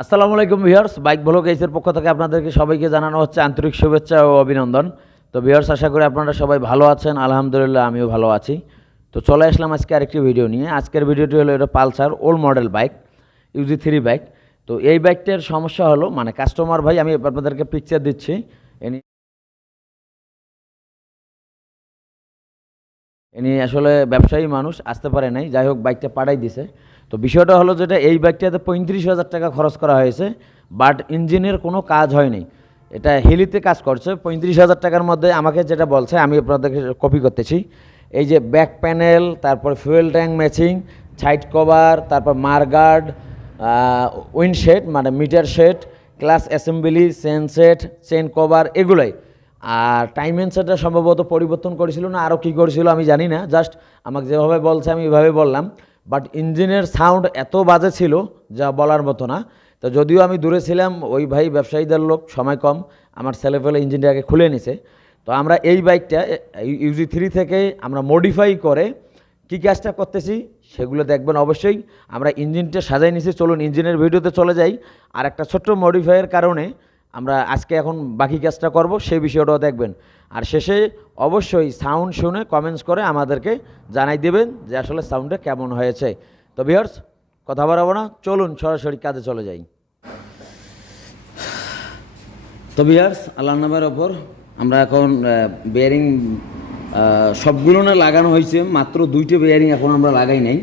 আসসালামু আলাইকুম viewers, bike blog এইচের পক্ষ থেকে আপনাদেরকে সবাইকে জানানো হচ্ছে আন্তরিক শুভেচ্ছা ও অভিনন্দন। তো ভিউয়ার্স, আশা করি আপনারা সবাই ভালো আছেন। আলহামদুলিল্লাহ আমিও ভালো আছি। তো চলে আসলাম আজকে আরেকটি ভিডিও নিয়ে। আজকের ভিডিওটি হলো এটা Pulsar old model bike, UG 3 bike. তো এই বাইকটার সমস্যা হলো মানে কাস্টমার ভাই, আমি আপনাদেরকে পিকচার দিচ্ছি। ইনি আসলে ব্যবসায়ী মানুষ, আসতে পারে নাই, যাই হোক বাইকটা পাঠাই দিছে। তো বিষয়টা হলো যেটা, এই বাইকটাতে 35,000 টাকা খরচ করা হয়েছে, বাট ইঞ্জিনের কোনো কাজ হয়নি। এটা হিলিতে কাজ করছে। 35,000 টাকার মধ্যে আমাকে যেটা বলছে, আমি আপনাদেরকে কপি করতেছি। এই যে ব্যাক প্যানেল, তারপর fuel tank matching, side cover, তারপর মারগার্ড, উইন্ডশেড মানে meter shade, clutch assembly, chain set, chain cover, এগুলোই। আর টাইম সেটটা সম্ভবত পরিবর্তন করেছিল না আরও কী করেছিল আমি জানি না, জাস্ট আমাকে যেভাবে বলছে আমি এভাবে বললাম। বাট ইঞ্জিনের সাউন্ড এত বাজে ছিল যা বলার মতো না। তো যদিও আমি দূরে ছিলাম, ওই ভাই ব্যবসায়ীদের লোক, সময় কম, আমার ছেলেফেলে ইঞ্জিনটাকে খুলে নিছে। তো আমরা এই বাইকটা ইউজি 3 থেকে আমরা মডিফাই করে কী কাজটা করতেছি সেগুলো দেখবেন অবশ্যই। আমরা ইঞ্জিনটা সাজাই নিছি, চলুন ইঞ্জিনের ভিডিওতে চলে যাই। আর একটা ছোট্ট মডিফাইয়ের কারণে আমরা আজকে এখন বাকি কাজটা করব, সেই বিষয়টাও দেখবেন। আর শেষে অবশ্যই সাউন্ড শুনে কমেন্টস করে আমাদেরকে জানাই দেবেন যে আসলে সাউন্ডটা কেমন হয়েছে। তো ভিউয়ার্স, কথা বাড়াবো না, চলুন সরাসরি কাজে চলে যাই। তো ভিউয়ার্স, আল্লাহর নামের ওপর আমরা এখন বেয়ারিং সবগুলো না লাগানো হয়েছে, মাত্র 2টি বেয়ারিং এখন আমরা লাগাই নাই।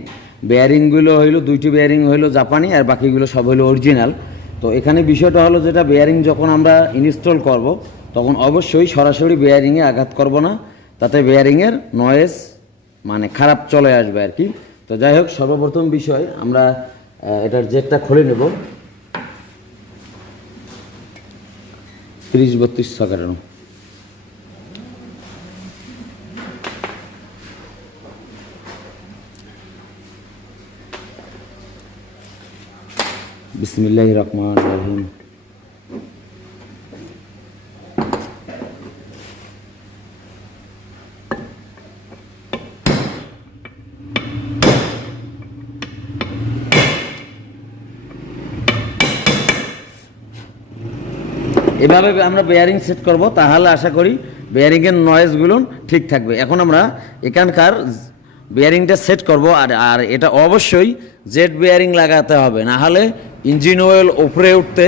বেয়ারিংগুলো হইলো 2টি বেয়ারিং হইলো জাপানি, আর বাকিগুলো সব হইলো অরিজিনাল। তো এখানে বিষয়টা হলো যেটা, বেয়ারিং যখন আমরা ইনস্টল করব তখন অবশ্যই সরাসরি বেয়ারিংয়ে আঘাত করব না, তাতে বেয়ারিংয়ের নয়েজ মানে খারাপ চলে আসবে আর কি। তো যাই হোক, সর্বপ্রথম বিষয় আমরা এটার জেটটা খুলে নেব। 30-32 সকেটের বিসমিল্লাহির রহমানির রহিম। এভাবে আমরা বেয়ারিং সেট করব, তাহলে আশা করি বেয়ারিংয়ের নয়েজগুলো ঠিক থাকবে। এখন আমরা এখানকার বেয়ারিংটা সেট করব, আর এটা অবশ্যই জেড বেয়ারিং লাগাতে হবে, না হলে ইঞ্জিন অয়েল উপরে উঠতে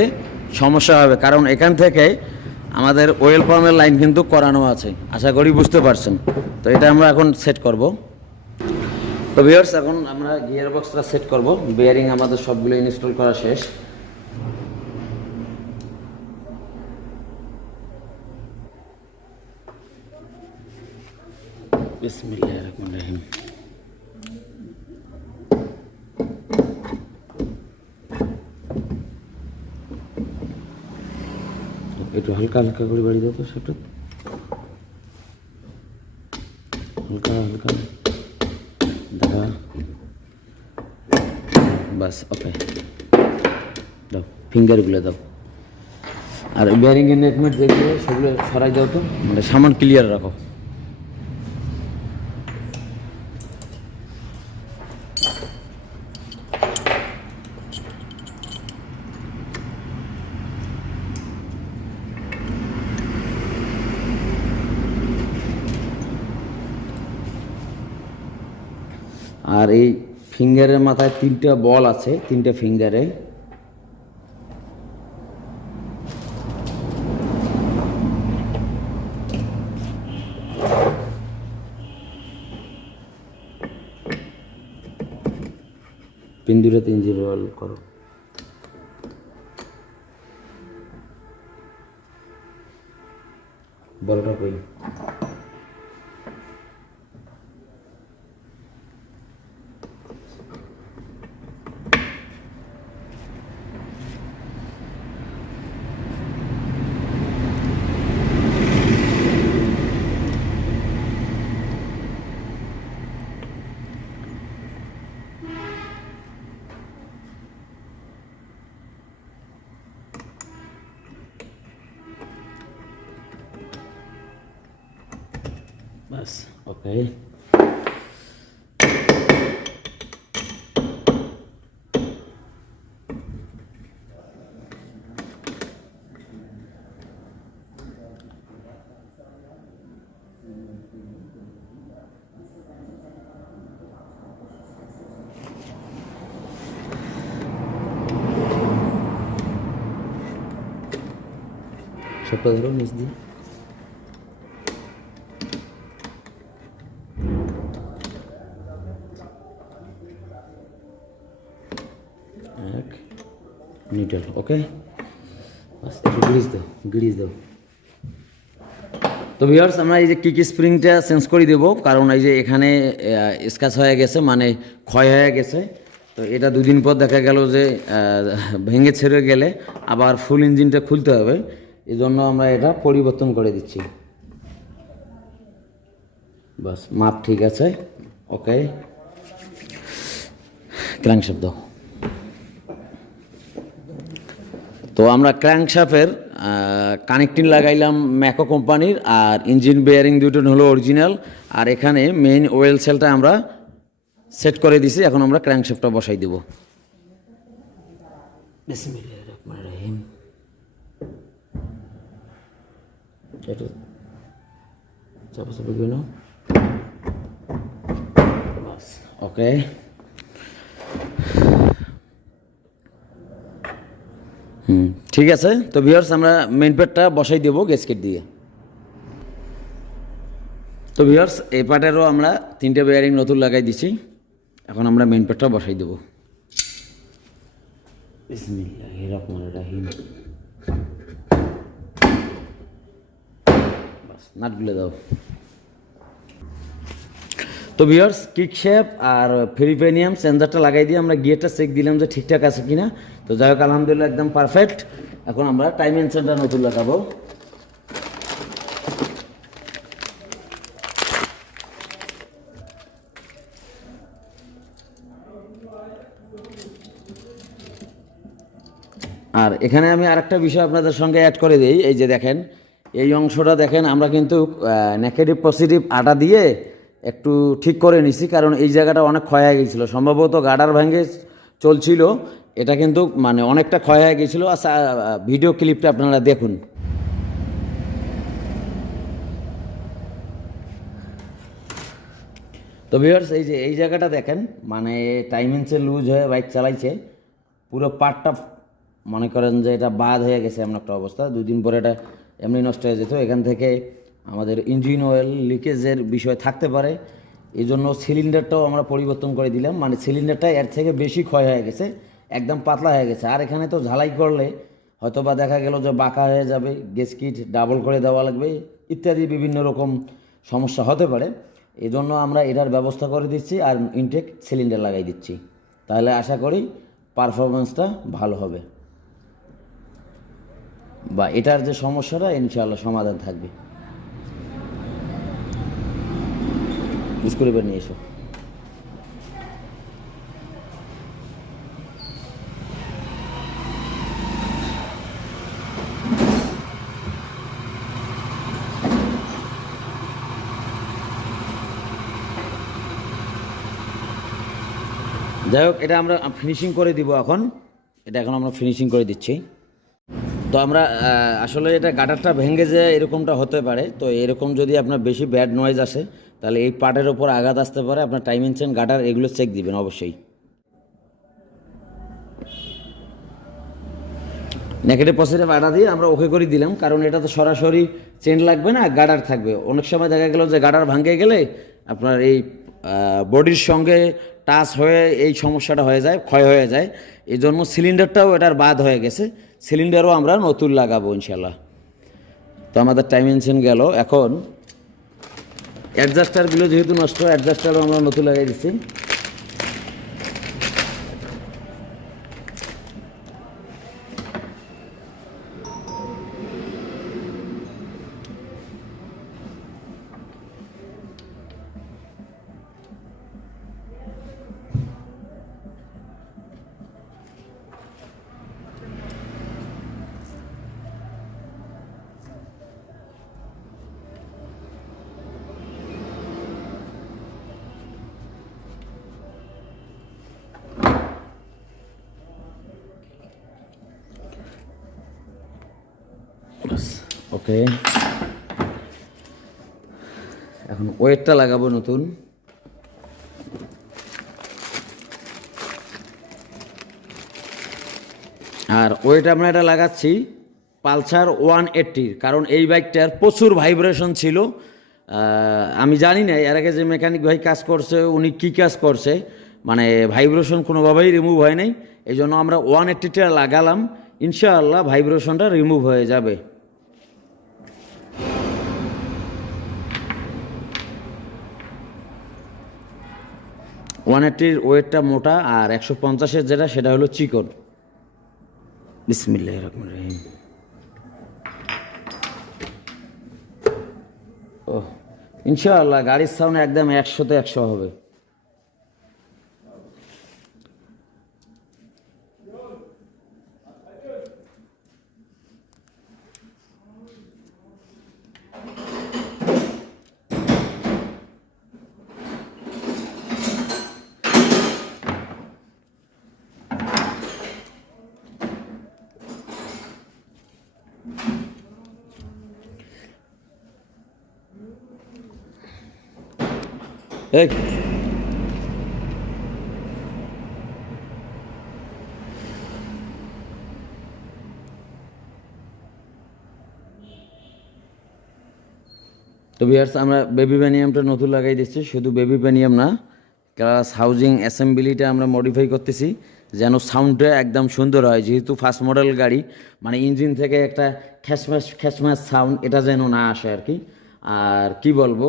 সমস্যা হবে। কারণ এখান থেকে আমাদের অয়েল পাম্পের লাইন কিন্তু করানো আছে, আশা করি বুঝতে পারছেন। তো এটা আমরা এখন সেট করব। তো ভিউয়ার্স, এখন আমরা গিয়ার বক্সটা সেট করব। বেয়ারিং আমাদের সবগুলো ইনস্টল করা শেষ। বিসমিল্লাহির রহমানির রহিম। একটু হালকা হালকা করে বাড়ি দাও তো, সেটা হালকা হালকা দেখা, বাস ওকে। দাও, ফিঙ্গারগুলো দাও। আর বেয়ারিংয়ের নেটমেট যেগুলো সেগুলো সরাই দাও তো, মানে সামান ক্লিয়ার রাখো। আর এই ফিঙ্গারের মাথায় 3টা বল আছে, 3টে ফিঙ্গারে। পিন 2টাতে ইঞ্জিন অয়েল করো। বলটা কই? বাস ওকে। ক্র্যাঙ্কশ্যাফটটা ধরো নিচ দিয়ে। এক নিউট্রাল, ওকে। বাস একটু গ্রিজ দাও। তো ভিউয়ার্স, আমরা এই যে কিক স্প্রিংটা চেঞ্জ করে দেবো, কারণ এই যে এখানে স্ক্র্যাচ হয়ে গেছে, মানে ক্ষয় হয়ে গেছে। তো এটা 2 দিন পর দেখা গেল যে ভেঙে ছেড়ে গেলে আবার ফুল ইঞ্জিনটা খুলতে হবে, এই জন্য আমরা এটা পরিবর্তন করে দিচ্ছি। বাস মাপ ঠিক আছে, ওকে। ক্র্যাঙ্কশ্যাফট দাও। তো আমরা ক্র্যাঙ্কশ্যাফটের কানেক্টিং লাগাইলাম ম্যাকো কোম্পানির, আর ইঞ্জিন বেয়ারিং দুটো হলো অরিজিনাল, আর এখানে মেইন ওয়েল সেলটা আমরা সেট করে দিছি। এখন আমরা ক্র্যাঙ্কশ্যাফটটা বসাই দেব। বিসমিল্লাহির রহমানির রহিম। এটা চাপা গেল, বাস ওকে। ঠিক আছে। তো ভিউয়ার্স, আমরা মেইন প্যাডটা বসাই দেবো গ্যাসকেট দিয়ে। তো ভিউয়ার্স, এই পার্টেরও আমরা 3টে বেয়ারিং নতুন লাগাই দিছি। এখন আমরা মেইন প্যাডটা বসাই দেবো। বিসমিল্লাহির রহমানির রহিম। বাস নাটগুলো দাও। তো ভিউয়ার্স, কিক শেপ আর ফেরিপেনিয়াম সেন্সারটা লাগাই দিয়ে আমরা গিয়ারটা চেক দিলাম যে ঠিকঠাক আছে কিনা। তো যাই হোক, আলহামদুলিল্লাহ একদম পারফেক্ট। এখন আমরা টাইম সেন্সারটা নতুন লাগাবো। আর এখানে আমি আরেকটা বিষয় আপনাদের সঙ্গে অ্যাড করে দিই। এই যে দেখেন, এই অংশটা দেখেন, আমরা কিন্তু নেগেটিভ পজিটিভ আটা দিয়ে একটু ঠিক করে নিছি, কারণ এই জায়গাটা অনেক ক্ষয় হয়ে গিয়েছিল, সম্ভবত গার্ডার ভেঙে চলছিল। এটা কিন্তু মানে অনেকটা ক্ষয় হয়ে গিয়েছিলো। আচ্ছা, ভিডিও ক্লিপটা আপনারা দেখুন। তো ভিউয়ার্স, এই যে এই জায়গাটা দেখেন, মানে টাইম ইঞ্চে লুজ হয়ে বাইক চালাইছে, পুরো পার্টটা মনে করেন যে এটা বাদ হয়ে গেছে এমন একটা অবস্থা। 2 দিন পরে এটা এমনি নষ্ট হয়ে যেত। এখান থেকে আমাদের ইঞ্জিন অয়েল লিকেজের বিষয় থাকতে পারে, এই জন্য সিলিন্ডারটাও আমরা পরিবর্তন করে দিলাম। মানে সিলিন্ডারটা এর থেকে বেশি ক্ষয় হয়ে গেছে, একদম পাতলা হয়ে গেছে। আর এখানে তো ঝালাই করলে হয়তো বা দেখা গেল যে বাঁকা হয়ে যাবে, গ্যাসকিট ডাবল করে দেওয়া লাগবে, ইত্যাদি বিভিন্ন রকম সমস্যা হতে পারে। এই জন্য আমরা এটার ব্যবস্থা করে দিচ্ছি আর ইনটেক সিলিন্ডার লাগাই দিচ্ছি। তাহলে আশা করি পারফরমেন্সটা ভালো হবে, বা এটার যে সমস্যাটা ইনশাআল্লাহ সমাধান থাকবে। স্ক্রুবার নিয়ে এসো। যাই হোক, এটা আমরা ফিনিশিং করে দিব এখন। এটা এখন আমরা ফিনিশিং করে দিচ্ছি। তো আমরা আসলে এটা গাটারটা ভেঙে যে এরকমটা হতে পারে। তো এরকম যদি আপনার বেশি ব্যাড নয়েজ আসে, তাহলে এই পার্টের ওপর আঘাত আসতে পারে। আপনার টাইম ইঞ্চেন গাটার এগুলো চেক দিবেন অবশ্যই। নেগেটিভ পজিটিভ আটা দিয়ে আমরা ওকে করে দিলাম, কারণ এটা তো সরাসরি চেন লাগবে না, গার্ডার থাকবে। অনেক সময় দেখা গেল যে গার্ডার ভাঙে গেলে আপনার এই বডির সঙ্গে টাচ হয়ে এই সমস্যাটা হয়ে যায়, ক্ষয় হয়ে যায়। এই জন্য সিলিন্ডারটাও এটার বাদ হয়ে গেছে, সিলিন্ডারও আমরা নতুন লাগাবো ইনশাল্লাহ। তো আমাদের টাইম ইঞ্জিন গেল। এখন অ্যাডজাস্টারগুলো যেহেতু নষ্ট, অ্যাডজাস্টারও আমরা নতুন লাগাই দিচ্ছি। ওকে, এখন ওয়েটটা লাগাবো নতুন। আর ওয়েট আমরা এটা লাগাচ্ছি পালসার 180, কারণ এই বাইকটার প্রচুর ভাইব্রেশন ছিল। আমি জানি না এর আগে যে মেকানিক ভাই কাজ করছে উনি কী কাজ করছে, মানে ভাইব্রেশন কোনোভাবেই রিমুভ হয় নাই। এই জন্য আমরা 180টা লাগালাম, ইনশাআল্লাহ ভাইব্রেশনটা রিমুভ হয়ে যাবে। ওয়ান এইট্টির ওয়েটটা মোটা, আর 150-এর যেটা সেটা হলো চিকন। বিসমিল্লাহির রহমানির রহিম। ও ইনশাআল্লাহ গাড়ির সাউন্ড একদম 100-তে 100 হবে। এই তো ভিউয়ার্স, আমরা বেবি প্যানিয়ামটা নতুন লাগাই দিচ্ছি। শুধু বেবি প্যানিয়াম না, ক্লাস হাউজিং অ্যাসেম্বলিটা আমরা মডিফাই করতেছি যেন সাউন্ডটা একদম সুন্দর হয়। যেহেতু ফার্স্ট মডেল গাড়ি, মানে ইঞ্জিন থেকে একটা খ্যাচম্যাচ খ্যাচম্যাচ সাউন্ড এটা যেন না আসে আর কি। আর কি বলবো,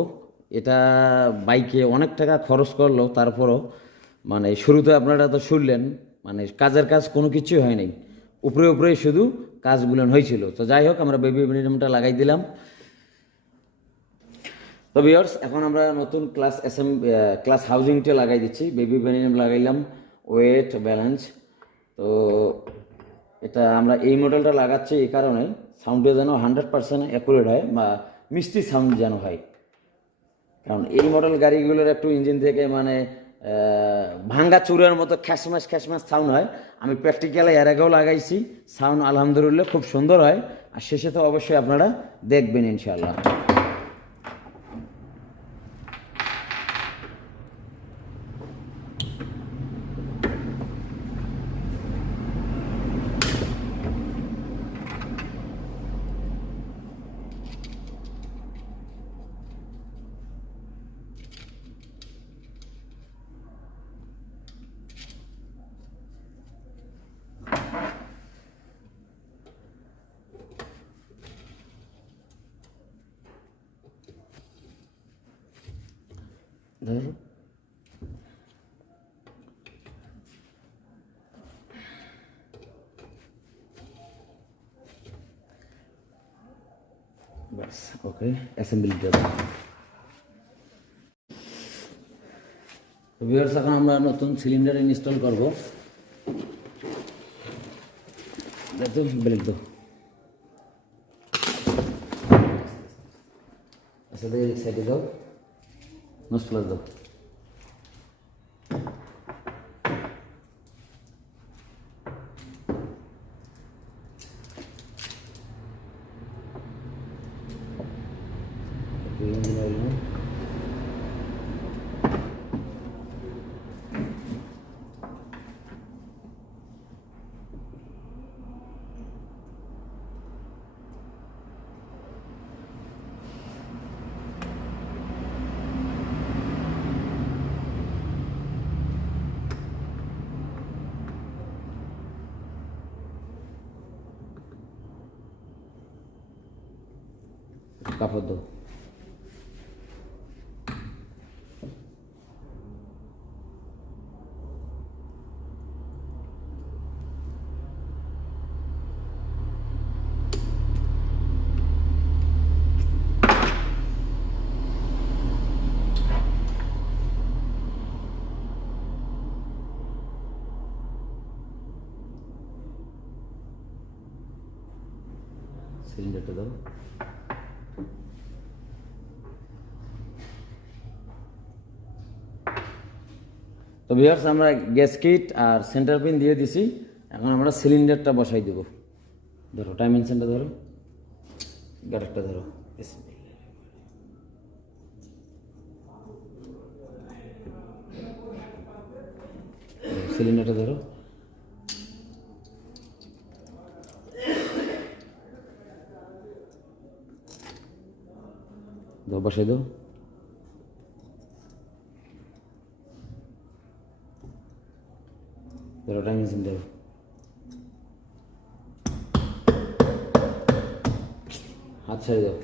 এটা বাইকে অনেক টাকা খরচ করলো, তারপরও মানে শুরুতে আপনারা তো শুনলেন, মানে কাজের কাজ কোনো কিছুই হয় নাই, উপরে উপরেই শুধু কাজগুলো হয়েছিল। তো যাই হোক, আমরা বেবি প্যানিয়ামটা লাগাই দিলাম। তো ভিউয়ার্স, এখন আমরা নতুন ক্লাস হাউজিংটা লাগাই দিচ্ছি। বেবি প্যানিয়াম লাগাইলাম, ওয়েট ব্যালেন্স। তো এটা আমরা এই মডেলটা লাগাচ্ছি এই কারণে সাউন্ডে যেন 100% অ্যাকুরেট হয় বা মিষ্টি সাউন্ড যেন হয়। কারণ এই মডেল গাড়িগুলোর একটু ইঞ্জিন থেকে মানে ভাঙ্গা চূড়ার মতো খ্যাসম্যাস খ্যাসম্যাস সাউন্ড হয়। আমি প্র্যাকটিক্যালে এর আগেও লাগাইছি, সাউন্ড আলহামদুলিল্লাহ খুব সুন্দর হয়। আর শেষে তো অবশ্যই আপনারা দেখবেন ইনশাআল্লাহ। ব্যাস, ওকে, অ্যাসেম্বলিটা। তো ভিউয়ার্স, এখন আমরা নতুন সিলিন্ডার ইনস্টল করব। দেখো ব্রেক দাও, আচ্ছা সাইডে দাও, নোজ প্লাস দাও। কাপড় দাও। সিলিন্ডারটা দাও। তো ভিউয়ার্স, আমরা গ্যাস কিট আর সেন্টার পিন দিয়ে দিছি। এখন আমরা সিলিন্ডারটা বসাই দেব। ধরো ডাইমেনশনটা, ধরো গাটারটা ধরো, সিলিন্ডারটা ধরো। দাও, বসাই দাও। ধরো টাইম মেশিন ধরো। হাত ছেড়ে দাও।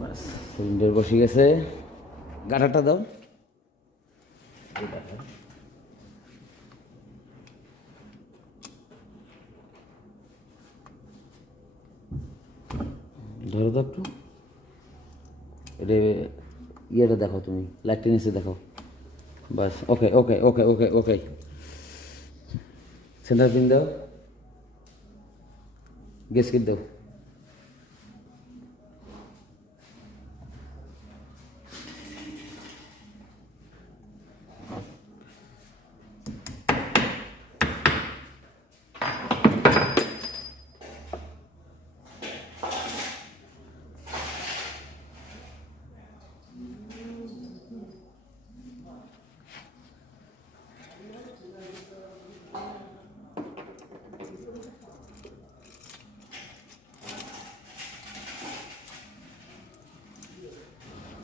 বাস, সিলিন্ডার বসে গেছে। গাটারটা দাও। ধরো তো একটু, এটা ইয়েটা দেখো, তুমি লাইটটা নিচে দেখো। বাস, ওকে ওকে ওকে ওকে ওকে। সেন্টার পিন দাও, গ্যাসকেট দাও।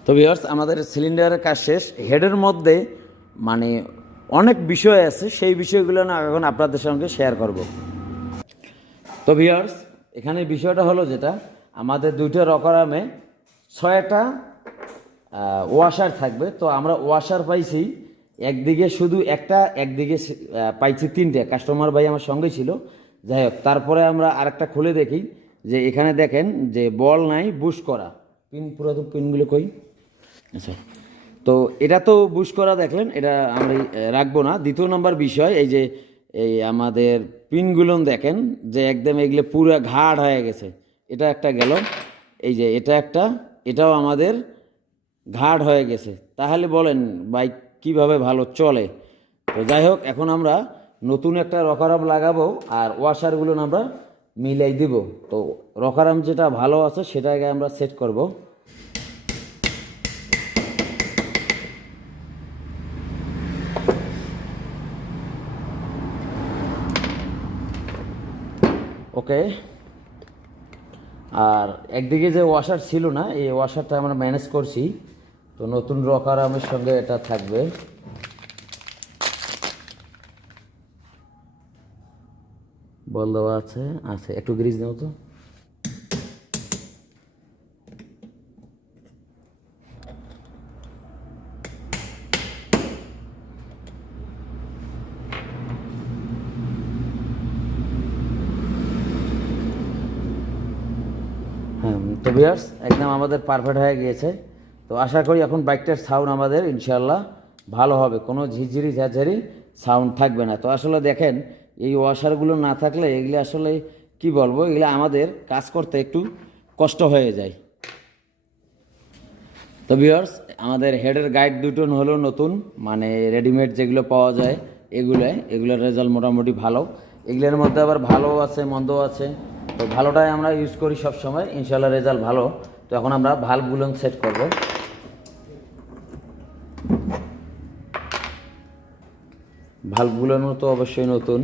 তো ভিউয়ার্স, আমাদের সিলিন্ডারের কাজ শেষ। হেডের মধ্যে মানে অনেক বিষয় আছে, সেই বিষয়গুলো না এখন আপনাদের সঙ্গে শেয়ার করব। তো ভিউয়ার্স, এখানে বিষয়টা হলো যেটা, আমাদের দুইটা রকারামে 6টা ওয়াশার থাকবে। তো আমরা ওয়াশার পাইছি একদিকে শুধু একটা, একদিকে পাইছি 3টে। কাস্টমার ভাই আমার সঙ্গে ছিল। যাই হোক, তারপরে আমরা আরেকটা খুলে দেখি যে এখানে দেখেন যে বল নাই, বুশ করা পিন। পুরাতন পিনগুলো কই? আচ্ছা, তো এটা তো বুশ করা দেখলেন, এটা আমরা রাখবো না। দ্বিতীয় নম্বর বিষয়, এই যে এই আমাদের পিনগুলো দেখেন যে একদম এগুলো পুরো ঘাড় হয়ে গেছে। এটা একটা গেল, এই যে এটা একটা, এটাও আমাদের ঘাড় হয়ে গেছে। তাহলে বলেন বাইক কিভাবে ভালো চলে? তো যাই হোক, এখন আমরা নতুন একটা রকারাম লাগাবো আর ওয়াশারগুলো আমরা মিলাই দিব। তো রকারাম যেটা ভালো আছে সেটাকে আমরা সেট করব। ওকে, আর একদিকে যে ওয়াশার ছিল না, এই ওয়াশারটা আমরা ম্যানেজ করছি। তো নতুন রকারামের সঙ্গে এটা থাকবে। বল দেওয়া আছে, আছে, একটু গ্রিজ দাও তো। হ্যাঁ, তো ভিউয়ার্স, একদম আমাদের পারফেক্ট হয়ে গিয়েছে। তো আশা করি এখন বাইকটার সাউন্ড আমাদের ইনশাল্লাহ ভালো হবে, কোনো ঝিরঝিরি ঝাঝারি সাউন্ড থাকবে না। তো আসলে দেখেন, এই ওয়াশারগুলো না থাকলে এগুলো আসলে কি বলবো, এগুলো আমাদের কাজ করতে একটু কষ্ট হয়ে যায়। তো ভিউয়ার্স, আমাদের হেডের গাইড দুটো হলো নতুন, মানে রেডিমেড যেগুলো পাওয়া যায় এগুলোর রেজাল্ট মোটামুটি ভালো। এগুলোর মধ্যে আবার ভালো আছে, মন্দ আছে। তো ভালোটাই আমরা ইউজ করি সব সময়, ইনশাল্লাহ রেজাল্ট ভালো। তো এখন আমরা ভাল্বগুলো সেট করব। ভাল্বগুলো তো অবশ্যই নতুন।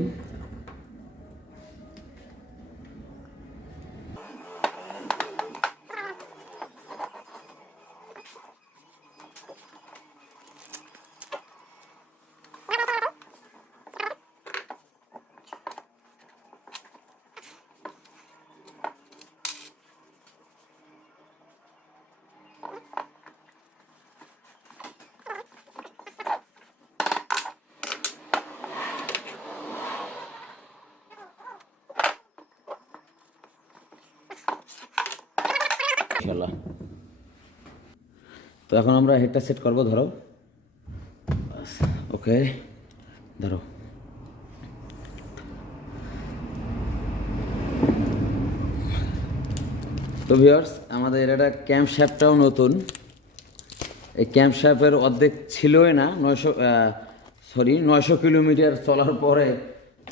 ইনশাল্লাহ। তো এখন আমরা হেডটা সেট করব। ধরো, ওকে, ধরো। তো ভিউয়ার্স, আমাদের এটা ক্যাম্প শ্যাফটটাও নতুন। এই ক্যাম্প শ্যাফের অর্ধেক ছিলই না, 900 কিলোমিটার চলার পরে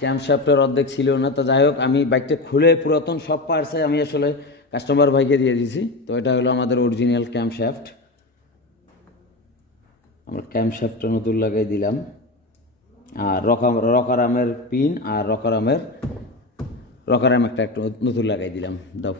ক্যাম্প শ্যাফটের অর্ধেক ছিল না। তো যাই হোক, আমি বাইকটা খুলে পুরাতন সব পার্টসে আমি আসলে কাস্টমার ভাইকে দিয়ে দিয়েছি। তো এটা হলো আমাদের অরিজিনাল ক্যাম্প শ্যাফট। আমরা ক্যাম্প শ্যাফটটা নতুন লাগাই দিলাম। আর রকারামের পিন আর রকারাম একটা একটু নতুন লাগাই দিলাম। দাও।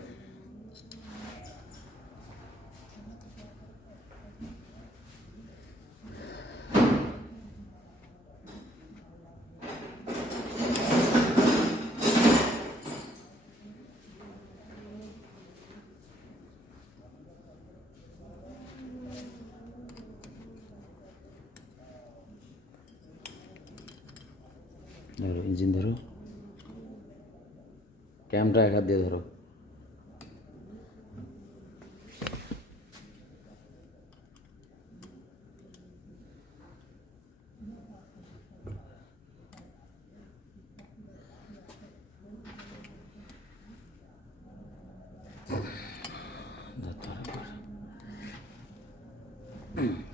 ধরো ইঞ্জিন ধরো, ক্যামটা এক হাত দিয়ে ধরো।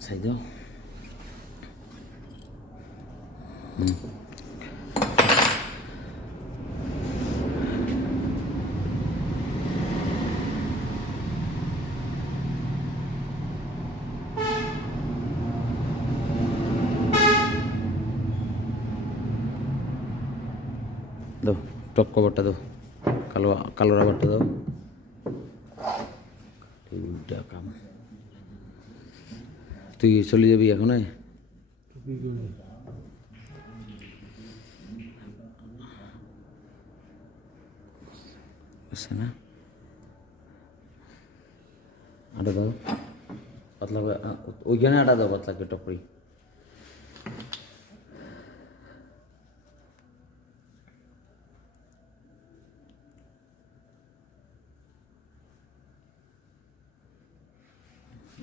সাই দাও। দাও টপ কভারটা দাও, কালো কালো রাবারটা দাও। কাম তুই চলে যাবি এখন? না আটা দাও পাতলা, ওইখানে আটা দাও পাতলা করে টপরি।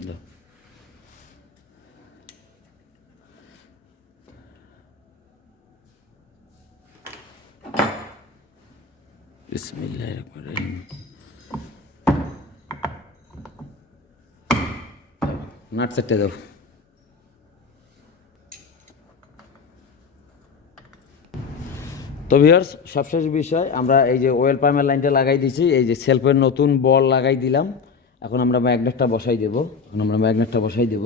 দাও। বিসমিল্লাহির রহমানির রহিম। নাট সেটে দাও। তো ভিউয়ার্স, সবশেষ বিষয়, আমরা এই যে ওয়েল পাম্পের লাইনটা লাগাই দিয়েছি, এই যে সেলফের নতুন বল লাগাই দিলাম। এখন আমরা ম্যাগনেটটা বসাই দেব।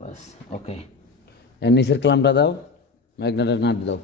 বাস, ওকে। এর নিচের ক্লামটা দাও, ম্যাগনেটের নাট দাও।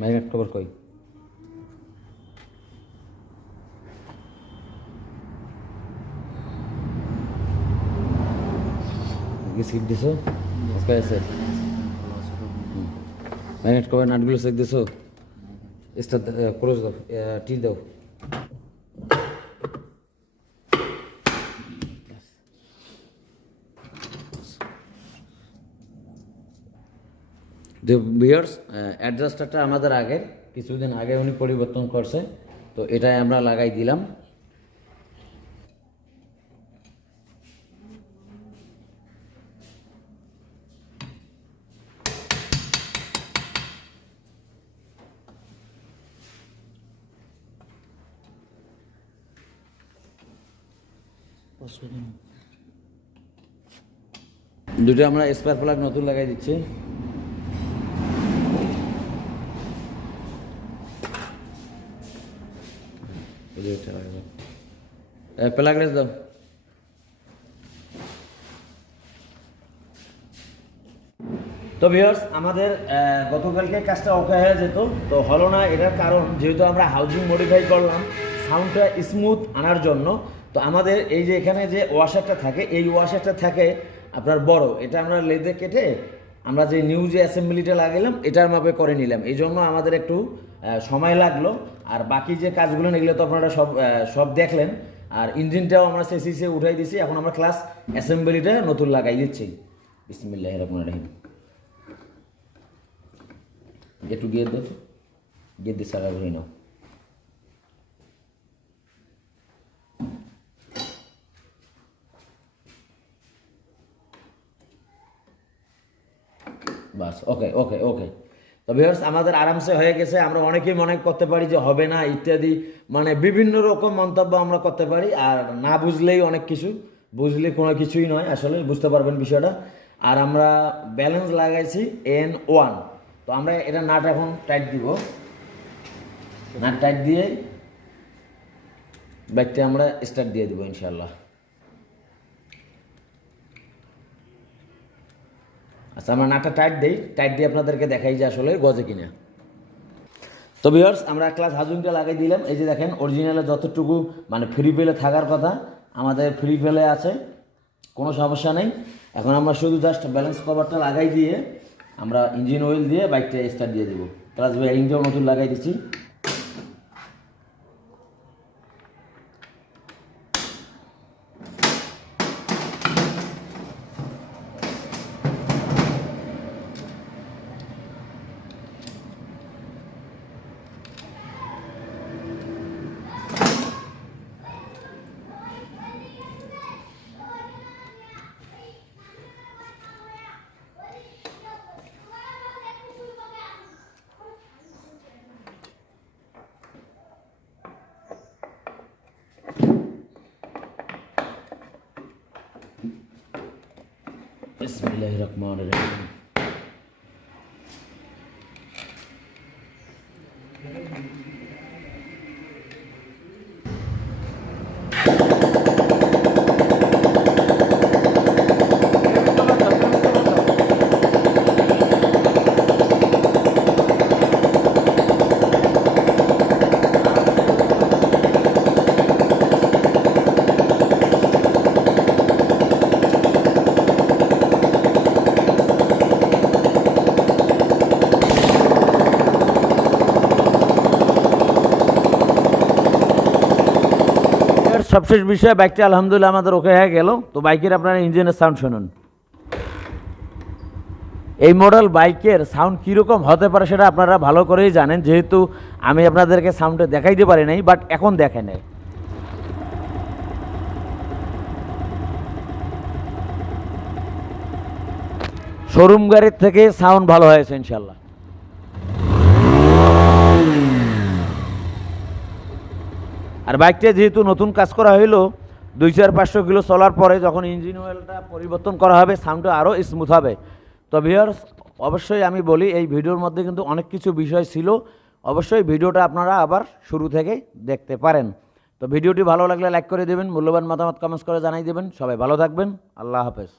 ম্যাগনেট কভার কই? সিট দিছো? আছে ম্যাগনেট কভার, নাটগুলো চেক দিছো? স্টার ক্লোজ দাও, টি দাও। ভিউয়ার্স, অ্যাডজাস্টারটা আমাদের আগের, কিছুদিন আগে উনি পরিবর্তন করছে, তো এটাই আমরা লাগাই দিলাম। দুটো আমরা স্পার প্লাগ নতুন লাগাই দিচ্ছি। প্লাগ রেস দাও। তো ভিউয়ার্স, আমাদের গতকালকে কাজটা ওকে হয়ে যেত, তো হলো না। এটার কারণ, যেহেতু আমরা হাউজিং মডিফাই করলাম সাউন্ডটা স্মুথ আনার জন্য, তো আমাদের এই যে এখানে যে ওয়াশারটা থাকে, এই ওয়াশারটা থাকে আপনার বড়, এটা আমরা লেদে কেটে আমরা যে নিউ যে অ্যাসেম্বলিটা লাগাইলাম এটার মাপে করে নিলাম। এই জন্য আমাদের একটু সময় লাগলো। আর বাকি যে কাজগুলো এগুলো তো আপনারা সব দেখলেন। আর ইঞ্জিনটাও আমরা সেসিসে উঠাই দিছি, এখন আমরা ক্লাস অ্যাসেম্বলিটা নতুন লাগাই দিচ্ছি। বিসমিল্লাহির রহমানির রহিম। একটু গিয়ে দাও, গিয়ে দিয়ে সারা ঘুরে নাও। বাস, ওকে ওকে ওকে। তো ভিউয়ার্স আমাদের আরামসে হয়ে গেছে। আমরা অনেকেই মনে করতে পারি যে হবে না ইত্যাদি, মানে বিভিন্ন রকম মন্তব্য আমরা করতে পারি, আর না বুঝলেই অনেক কিছু, বুঝলে কোনো কিছুই নয়, আসলে বুঝতে পারবেন বিষয়টা। আর আমরা ব্যালেন্স লাগাইছি N1। তো আমরা এটা নাট এখন টাইট দিব, নাট টাইট দিয়ে বাইকটা আমরা স্টার্ট দিয়ে দিব ইনশাল্লাহ। আচ্ছা আমরা নাটটা টাইট দিই, টাইট দিয়ে আপনাদেরকে দেখাই যে আসলে গজে কিনা। তো ভিউয়ার্স আমরা ক্লাস হাজুংটা লাগাই দিলাম। এই যে দেখেন অরিজিনালে যতটুকু মানে ফ্রি পেলে থাকার কথা আমাদের ফ্রি পেলে আছে, কোনো সমস্যা নেই। এখন আমরা শুধু জাস্ট ব্যালেন্স কভারটা লাগাই দিয়ে আমরা ইঞ্জিন অয়েল দিয়ে বাইকটা স্টার্ট দিয়ে দেবো। ক্লাস বেয়ারিংটাও নতুন লাগাই দিচ্ছি। বিসমিল্লাহির রহমানির রহিম। সবশেষ বিষয়ে বাইকটা আলহামদুলিল্লাহ আমাদের ওকে হয়ে গেল। তো বাইকের আপনারা ইঞ্জিনের সাউন্ড শুনুন। এই মডেল বাইকের সাউন্ড কীরকম হতে পারে সেটা আপনারা ভালো করেই জানেন, যেহেতু আমি আপনাদেরকে সাউন্ডে দেখাইতে পারি নাই, বাট এখন দেখেন শোরুম গাড়ির থেকে সাউন্ড ভালো হয়েছে ইনশাল্লাহ। আর বাইকটা যেহেতু নতুন কাজ করা হইলো 200-500 কিলো চলার পরে যখন ইঞ্জিন অয়েলটা পরিবর্তন করা হবে সাউন্ডটা আরও স্মুথ হবে। তো ভিউয়ার্স অবশ্যই আমি বলি এই ভিডিওর মধ্যে কিন্তু অনেক কিছু বিষয় ছিল, অবশ্যই ভিডিওটা আপনারা আবার শুরু থেকে দেখতে পারেন। তো ভিডিওটি ভালো লাগলে লাইক করে দেবেন, মূল্যবান মতামত কমেন্টস করে জানাই দেবেন। সবাই ভালো থাকবেন, আল্লাহ হাফেজ।